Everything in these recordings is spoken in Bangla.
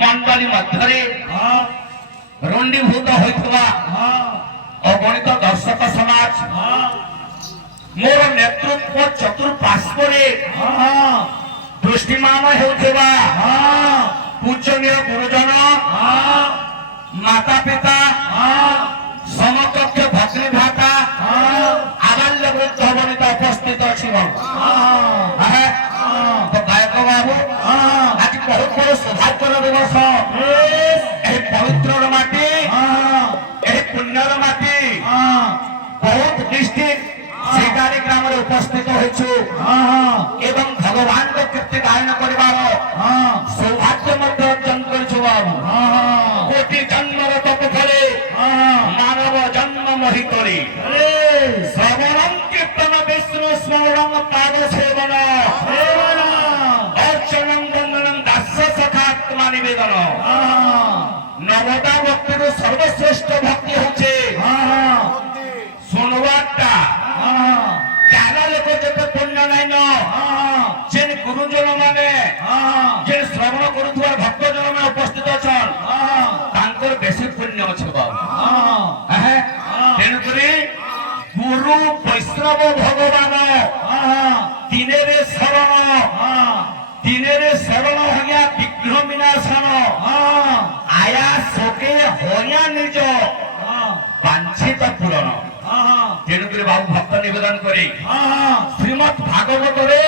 मंडली मध्य रुंडीभूत होता अगणित दर्शक समाज मोर नेतृत्व चतुर्पार्श्वे दृष्टिमान होता पूजनीय गुरुजन माता पिता समकक्ष भग्नी भ्राता आबाल्य वृद्ध वनिता उपस्थित अच्छी तो गायक बाबू आज बहुत बड़ सौभाग्यर दिवस पवित्र माटी पुण्यर माटी बहुत डिस्ट्रिक्ट शिकारी ग्राम उपस्थित एवं भगवान को कीर्ति गायन कर सौभाग्य अर्जन कर कोटि जन्म तप फले मानव जन्म मोहित श्रवणं कीर्तन विष्णु स्मरणं पाद सेवन अर्चनं वंदनं दास्य सखात्मा निवेदन नवदा भक्ति सर्वश्रेष्ठ भक्ति होचे सुनवाटा ज्ञान लोक जब पुण्य नाइन जेन गुरुजन माने जे श्रवण करुवा भक्तजन मैंने उपस्थित अछन तांकर बेसी पुण्य अछि बाबू तेणुक गुरु वैष्णव भगवान दिने रे शरण होया विघ्न विनाशन आया शोके होया निज वांछित पूरण तेणुक बाबू भक्त निवेदन करे श्रीमद भागवत रे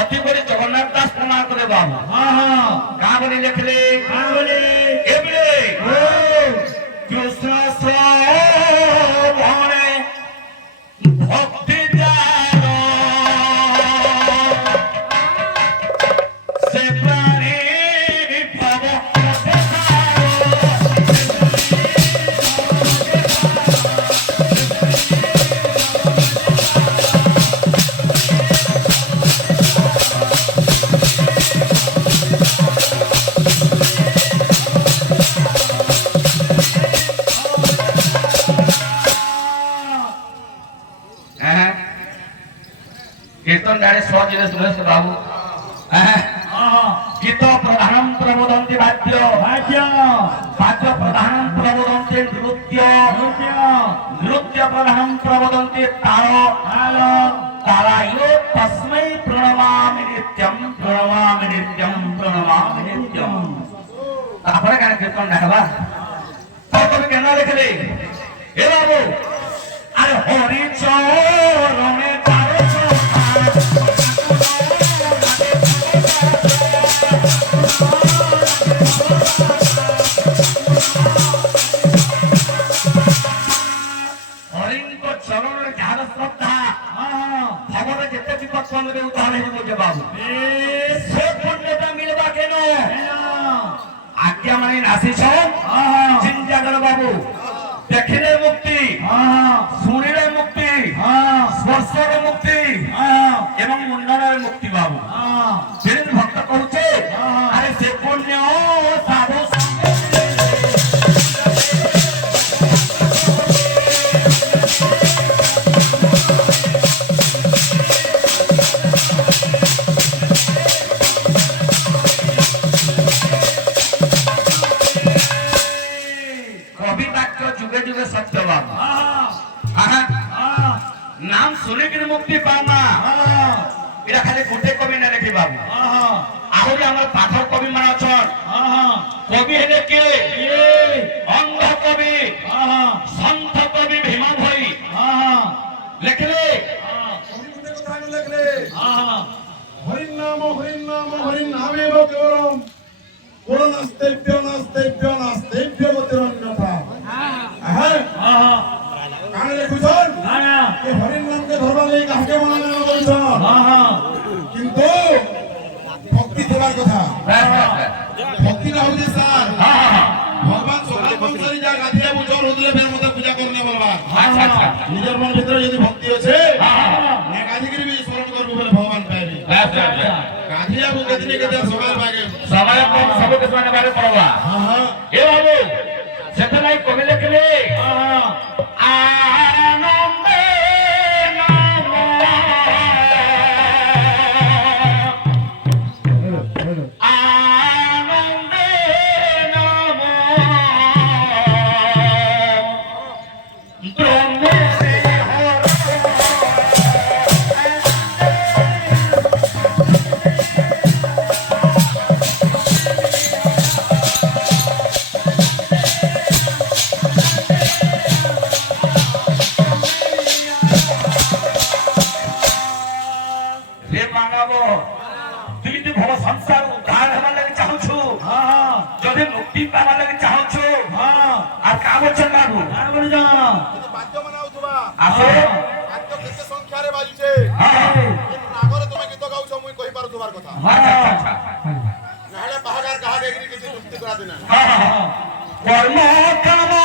अति बड़ी जगन्नाथ दास प्रमाण करे बाबू का बोली लिखले कृष्ण श्रवणे भक्ति ज्ञान से प्राणी भव कीर्तन गाने सहज सुरेश बाबू गीत प्रधानम प्रबोधन्ति वाद्य वाद्य प्रधानम प्रबोधन्ति नृत्य प्रधानम प्रबोधन्ति ताल तालायो तस्मै प्रणमामि नित्यं तापर गाने कीर्तन गावा तो तुम केना लिखले ए बाबू अरे हरि चरणे आज्ञा मानी नासिछ चिंता कर बाबू देखिले मुक्ति सुनिले मुक्ति स्पर्शरे मुक्ति एवं मुंडन मुक्ति बाबू जेन भक्त कहूचे अरे से पुण्य साधु नाम सुने कि मुक्ति पाना इरा खाली गोटे कवि ना लिखी बाबू आहरी हमर पाथर कवि मान अछन কোন নাস্তেভ্য নাস্তেভ্য নাস্তেভ্য গতিরন্যথা। হ্যাঁ কানে দেখুছন এ হরির নামকে ধরবার লাগি কাহাকে মানা না বলছন, কিন্তু ভক্তি দেবার কথা। ভক্তিটা হচ্ছে স্যার ভগবান সকাল পৌঁছারি যা গাধিয়া বুঝর হদলে ফের মতো পূজা করনে বলবার। নিজের মন ভিতরে যদি ভক্তি আছে নে গাধিগিরি বি স্মরণ করবি বলে ভগবান পাইবি। গাধিয়া বু কেতনি কেতে সকাল পাগে সবাই কোন সব কিছু মানে বারে পড়বা। এ বাবু সেটা নাই কবে লেখলে আনন্দে নাম আনন্দে নাম ব্রহ্মে হর রে মাঙ্গাবো তুই যদি ভব সংসার উদ্ধার হবার লাগে চাহুছু, যদি মুক্তি পাবার লাগে চাহুছু, আর কা বলছেন বাবু যদি বাদ্য মানাও তুবা আসে বাদ্য কেতে সংখ্যারে বাজুছে কিন্তু নাগরে তুমি গীত গাউছ মুই কই পারু তোমার কথা। আচ্ছা নাহলে বাহাগার কাহাকে এগিরি কিছু যুক্তি করা দিনা। কর্ম কামা